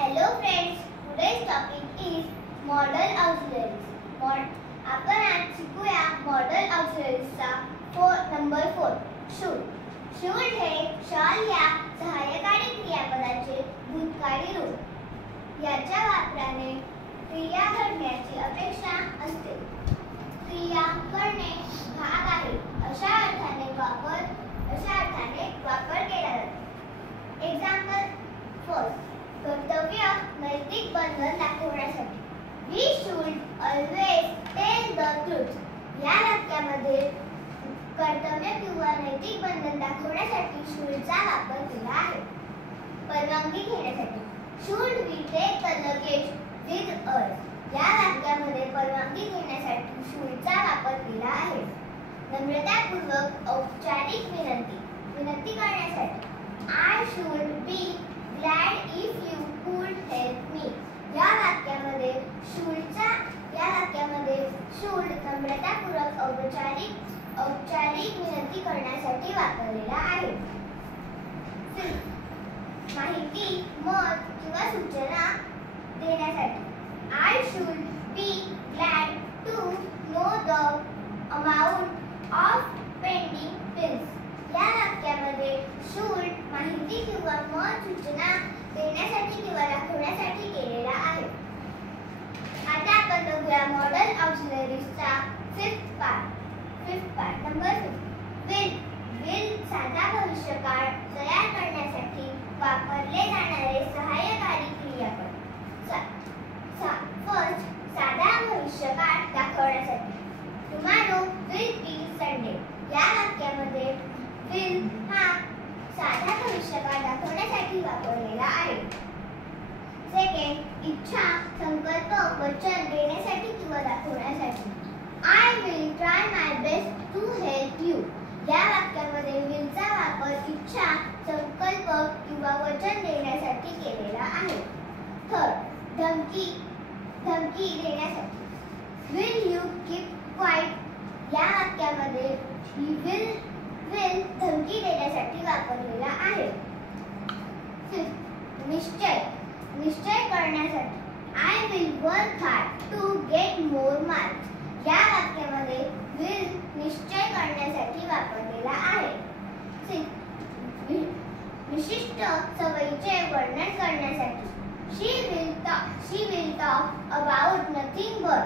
Hello friends, today's topic is model auxiliaries. आपण आज शिकूया मॉडेल ऑक्सिलरीजचा नंबर 4 should. should हे shall या सहाय्यकारी क्रियापदाचे भूतकाळी रूप. याच्या वापराने क्रिया घडण्याची अपेक्षा असते. क्रिया करणे भाग आहे अशा अर्थाने वापर केला जातो. एक्झाम्पल फर्स्ट, कर्तव्य नैतिक बंधन दाखवण्यासाठी. We should always tell the truth. या वाक्यामध्ये कर्तव्य किंवा नैतिक बंधन दाखवण्यासाठी should चा वापर केला आहे. परवानगी घेण्यासाठी. Should we take the luggage with us? या वाक्यामध्ये परवानगी घेण्यासाठी should चा वापर केला आहे. नम्रतापूर्वक औपचारिक विनंती करण्यासाठी. I should be glad if you could help me. या वाक्यामध्ये should नम्रतापूर्वक औपचारिक विनंती करण्यासाठी वापरलेला आहे. माहिती, मत किंवा सूचना देण्यासाठी. I should be glad to know the amount of pending bills. या वाक्यामध्ये should माहिती किंवा मत सूचना देण्यासाठी किंवा दाखवण्यासाठी केलेला आहे. आता आपण बघूया मॉडेल ऑक्सिलरीजचा फिफ्थ पार्ट नंबर 5. will साधा भविष्यकाळ तयार करण्यासाठी वापरले जाणारे सहाय्यकारी क्रियापद. फर्स्ट, साधा भविष्यकाळ दाखवण्यासाठी. tomorrow will be Sunday. या वाक्यामध्ये will हा साधा भविष्यकाळ दाखवण्यासाठी वापरलेला आहे. सेकंड, इच्छा, संकल्प, वचन देण्यासाठी किंवा दाखवण्यासाठी. I will try my best to help you. या वाक्यामध्ये will चा वापर इच्छा, संकल्प किंवा वचन देण्यासाठी केलेला आहे. थर्ड, धमकी देण्यासाठी. Will you keep quiet? या वाक्यामध्ये will धमकी देण्यासाठी वापरलेला आहे. फिफ्थ, निश्चय करण्यासाठी. I will work hard to get more marks. या वाक्यामध्ये will निश्चय करण्यासाठी वापरलेला आहे. सिक्स्थ, विशिष्ट सवयीचे वर्णन करण्यासाठी. She will talk about nothing but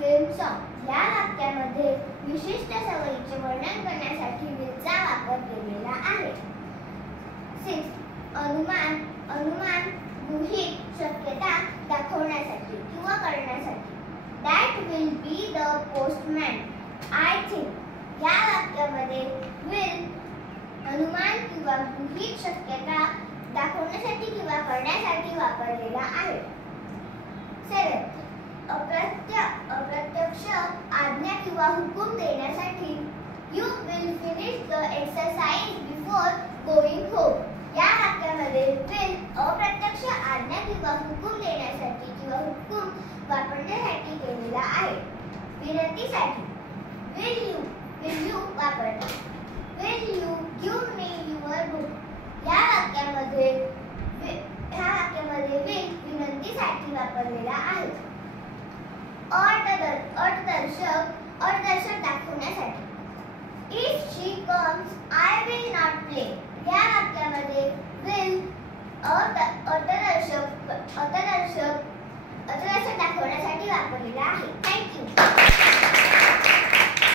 film song. या वाक्यामध्ये विशिष्ट सवयीचे वर्णन करण्यासाठी will चा वापर केलेला आहे. सिक्स्थ, अनुमान गृहीत शक्यता दाखवण्यासाठी किंवा करण्यासाठी. That will be the postman, I think. या वाक्यामध्ये will अनुमान किंवा गृहीत शक्यता दाखवण्यासाठी किंवा करण्यासाठी वापरलेला आहे. 7. अप्रत्यक्ष आज्ञा किंवा हुकूम देण्यासाठी. You will finish the exercise before going home. या वाक्यामध्ये will अप्रत्यक्ष आज्ञा किंवा हुकूम देण्यासाठी किंवा हुकूम वापरण्यासाठी केलेला आहे. विनंतीसाठी. Will you वापरतात. Will you give me your book? या वाक्यामध्ये will विनंतीसाठी वापरलेला आहे. अर्थदर्शक दाखवण्यासाठी. If she comes, I will not play. या वाक्यामध्ये will